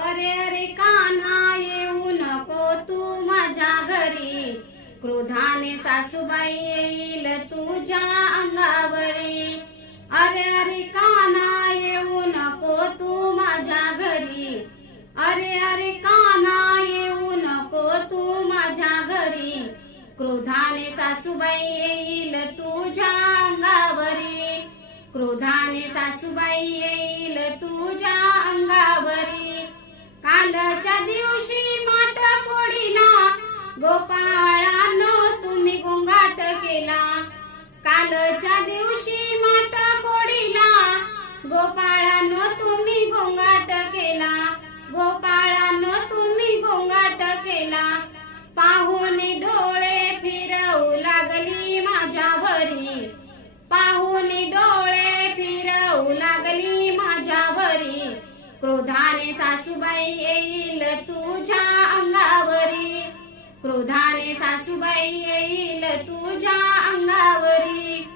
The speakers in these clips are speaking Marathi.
अरे अरे कान्हा येऊ नको तू माझ्या घरी. क्रोधाने सासूबाई येईल तुझ्या अंगावरी. अरे अरे कान्हा येऊ नको तू माझ्या घरी. अरे अरे कान्हा येऊ नको तू माझ्या घरी. क्रोधाने सासूबाई येईल तुझ्या अंगावरी. क्रोधाने सासूबाई येईल तुझ्या अंगावरी. कालच्या दिवशी माट पोळीला गोपाळानो तुम्ही गोंगाट केला. कालच्या दिवशी माट पोळीला गोपाळानो तुम्ही गोंगाट केला. गोपाळानो तुम्ही गोंगाट केला. पाहुणे ढोळ क्रोधाने सासूबाई येईल तुझ्या अंगावरी. क्रोधाने सासूबाई येईल तुझ्या अंगावरी.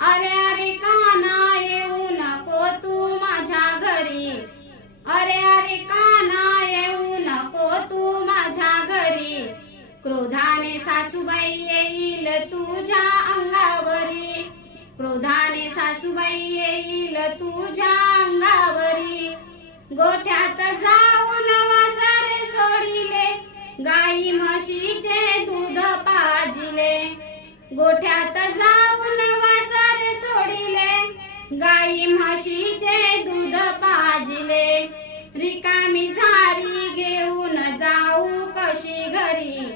अरे अरे काना येऊ नको तू माझ्या घरी. अरे अरे काना येऊ नको तू माझ्या घरी. क्रोधाने सासूबाई येईल तुझ्या अंगावरी. क्रोधाने सासूबाई येईल तुझ्या अंगावरी. गोठ्यात जाऊन वासरे सोडिले गाई म्हशीचे दूध पाजिले. गोठ्यात जाऊन वासरे सोडिले गाई म्हशीचे दूध पाजिले. रिकामी झारी घेऊन जाऊ कशी घरी?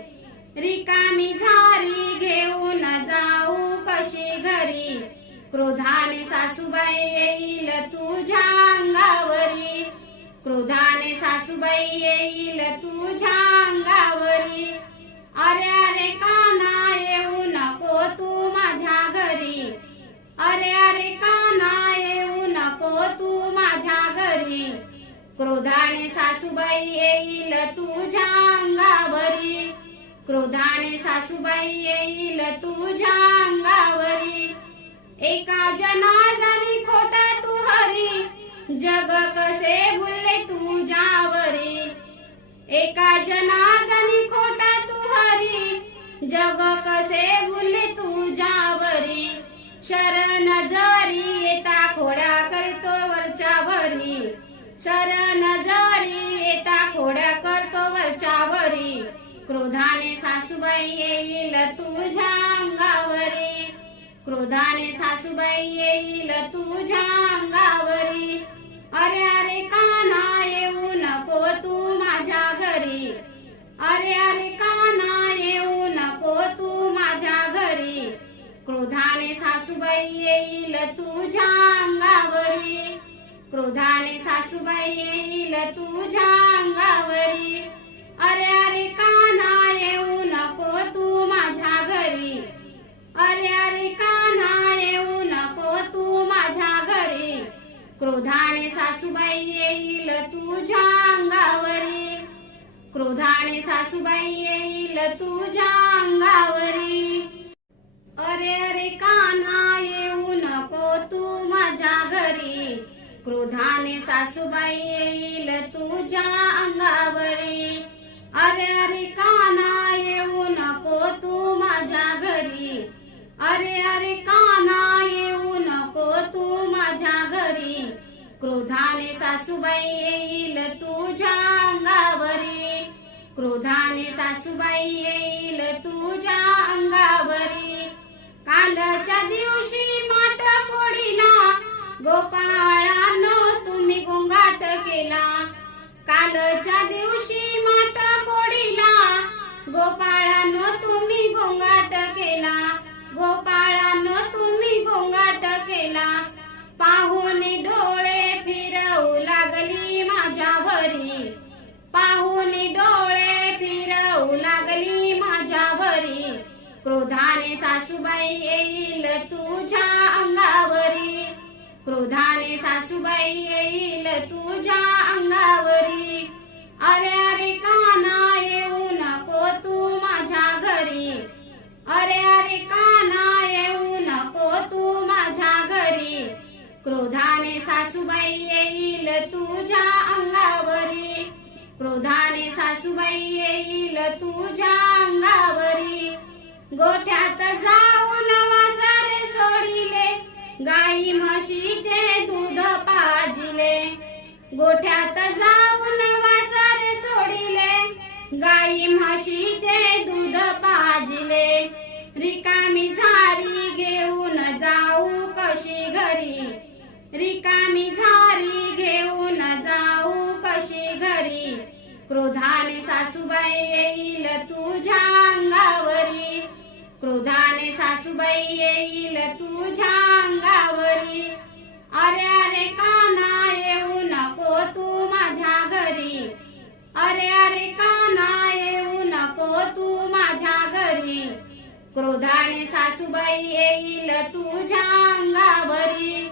रिकामी झारी घेऊन जाऊ कशी घरी? क्रोधाने सासूबाई येईल तुझ्या अंगावरी. क्रोधाने सासूबाई येईल तुझ्या अंगावरी. अरे अरे काना येऊ नको तू माझ्या घरी. अरे अरे काना येऊ नको तू माझ्या घरी. क्रोधाने सासूबाई येईल तुझ्या अंगावरी. क्रोधाने सासूबाई येईल तुझ्या अंगावरी. एका जनार्दनी खोटा तू हरी. जग कसे तुझ्यावरी. एका जनार्दनी खोटा तू हरी. जग कसे भुलले तुझ्यावरी. शरण जरी येता खोड्या करतो वरच्या वरी शरण जरी येता खोड्या करतो वरच्या वरी क्रोधाने सासूबाई येईल तुझ्या अंगावरी. क्रोधाने सासूबाई येईल तुझ्या अंगावरी. अरे अरे काना येऊ नको तू माझ्या घरी? अरे अरे काना येऊ नको तू माझ्या घरी? क्रोधाने सासूबाई येईल तुझ्या अंगावरी. क्रोधाने सासूबाई येईल तुझ्या अंगावरी. अरे अरे काना येऊ नको तू माझ्या घरी? अरे अरे क्रोधाने सासूबाई येईल तुझ्या अंगावरी. क्रोधाने सासूबाई येईल तुझ्या अंगावरी. अरे अरे कान्हा येऊ नको तू माझ्या घरी. क्रोधाने सासूबाई येईल तुझ्या अंगावरी. अरे अरे कान्हा येऊ नको तू माझ्या अरे अरे काना येऊ नको तू माझ्या घरी. क्रोधाने सासूबाई येईल तुझ्या अंगावरी. क्रोधाने सासूबाई येईल तुझ्या अंगावरी. कालच्या दिवशी माट पोळीला गोपाळानो तुम्ही गोंगाट केला. कालच्या दिवशी माट पोळीला गोपाळानो तुम्ही गोंगाट केला. गोपाळानं तुम्ही गोंगाट केला. पाहुणे डोळे फिरवू लागली माझ्यावरी. पाहुणे डोळे फिरवू लागली माझ्यावरी. क्रोधाने सासूबाई येईल तुझ्या अंगावरी. क्रोधाने सासूबाई येईल तुझ्या अंगावरी. गोठ्यात जाऊन वासर सोडिले. गाई म्हशीचे दूध पाजिले. रिकामी झारी घेऊन जाऊ कशी घरी. रिकामी झारी घेऊन जाऊ कशी घरी. क्रोधाने सासूबाई येईल तुझ्या अंगावरी. क्रोधाने सासूबाई येईल तुझ्या अंगावरी. अरे अरे का तू माझ्या घरी? अरे अरे काना येऊ नको तू माझ्या घरी. क्रोधाने सासूबाई येईल तुझ्या अंगावरी.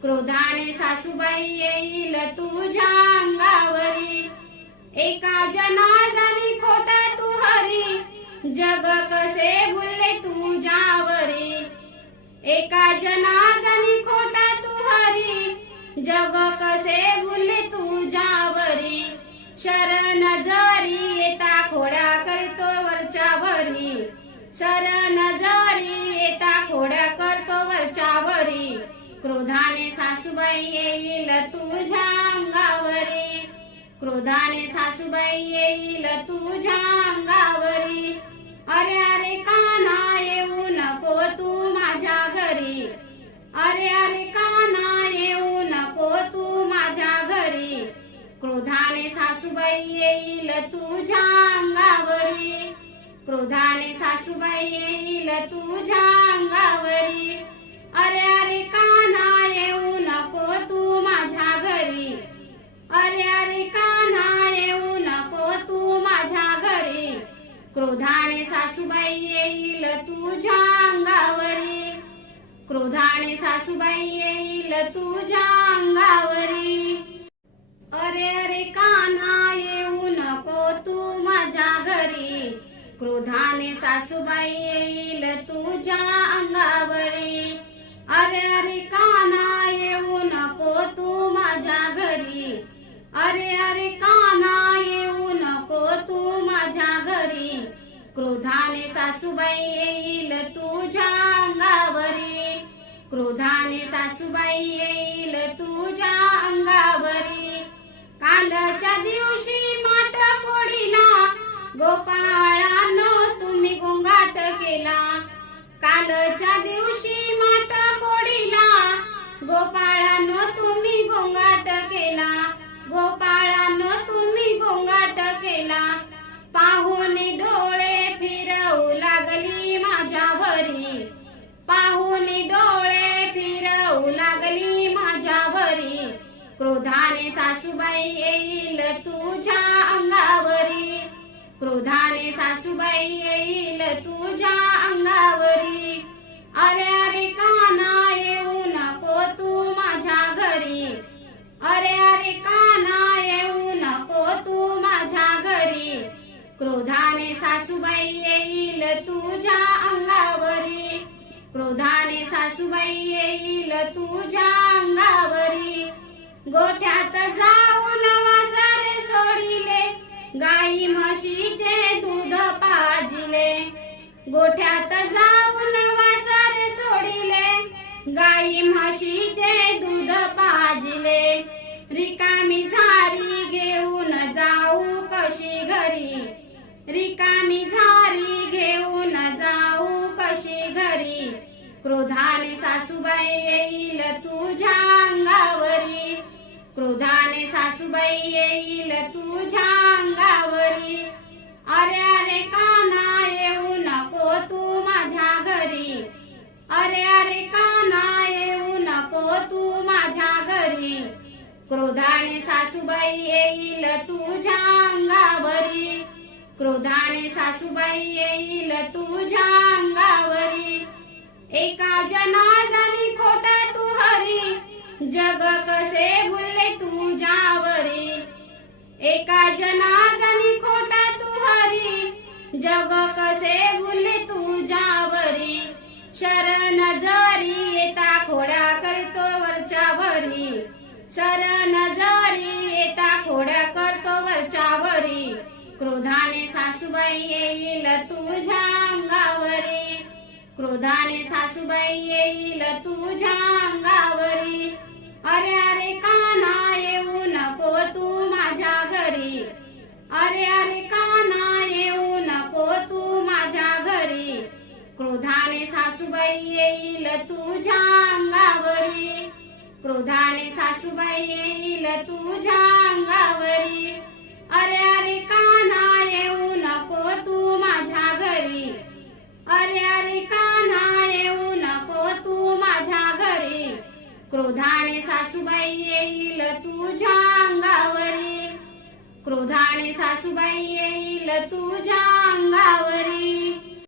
क्रोधाने सासूबाई येईल तुझ्या अंगावरी. एका जनार्दनी खोटा तू हरी. जग कसे भुलले तुझ्यावरी. एका जनार्दनी खोटा तू हरी. जग कसे सासूबाई येईल तुझ्या अंगावरी. क्रोधाने सासूबाई येईल तुझ्या अंगावरी. अरे अरे काना येऊ नको तू माझ्या घरी. अरे अरे काना येऊ नको तू माझ्या घरी. क्रोधाने सासूबाई येईल तुझ्या अंगावरी. क्रोधाने सासूबाई येईल तुझ्या अंगावरी. अरे अरे का माझ्या घरी? अरे अरे कान्हा येऊ नको तू माझ्या घरी? क्रोधाने सासूबाई येईल तुझ्या अंगावरी. क्रोधाने सासूबाई येईल तुझ्या अंगावरी. अरे अरे कान्हा येऊ नको तू माझ्या घरी? क्रोधाने सासूबाई येईल तुझ्या अंगावरी. अरे अरे काना येऊ नको तू माझ्या घरी. अरे अरे काना येऊ नको तू माझ्या घरी. क्रोधाने सासूबाई येईल तुझ्या अंगावरी. क्रोधाने सासूबाई येईल तुझ्या अंगावरी. कालच्या दिवशी माट पोडीला गोपाळानं तुम्ही गोंगाट केला. कालच्या दिवशी गोपाळानो तुम्ही गोंगाट केला. गोपाळानो तुम्ही गोंगाट केला. पाहुनी डोळे फिरवू लागली माझ्यावरी. पाहुनी डोळे फिरवू लागली माझ्यावरी. क्रोधाने सासूबाई येईल तुझ्या अंगावरी. क्रोधाने सासूबाई येईल तुझ्या अंगावरी. अरे अरे काना क्रोधाने सासूबाई येईल तुझ्या अंगावरी. क्रोधाने सासूबाई येईल तुझ्या अंगावरी. गोठ्यात जाऊन वासरे सोडिले गाई म्हशीचे दूध पाजिले. गोठ्यात जाऊन रिकामी झारी घेऊन जाऊ कशी घरी? क्रोधाने सासूबाई येईल तुझ्या अंगावरी. क्रोधाने सासूबाई येईल तुझ्या अंगावरी. अरे अरे काना येऊ नको तू माझ्या घरी. अरे अरे काना येऊ नको तू माझ्या घरी. क्रोधाने सासूबाई येईल तुझ्या क्रोधाने सासूबाई येईल तुझ्या अंगावरी. एका जनार्दनी खोटा तू हरी. जग कसे भुलले तुझ्यावरी. एका जनार्दनी खोटा तू हरी. जग कसे भुलले तुझ्यावरी. शरण जरी येता खोड्या करतो वरच्यावरी. शरण सासूबाई येईल तुझ्या अंगावरी. क्रोधाने सासूबाई येईल तुझ्या अंगावरी. अरे अरे काना येऊ नको तू माझ्या घरी. अरे अरे काना येऊ नको तू माझ्या घरी. क्रोधाने सासूबाई येईल तुझ्या अंगावरी. क्रोधाने सासूबाई येईल तुझ्या अंगावरी. आणि सासूबाई येईल तुझ्या अंगावरी.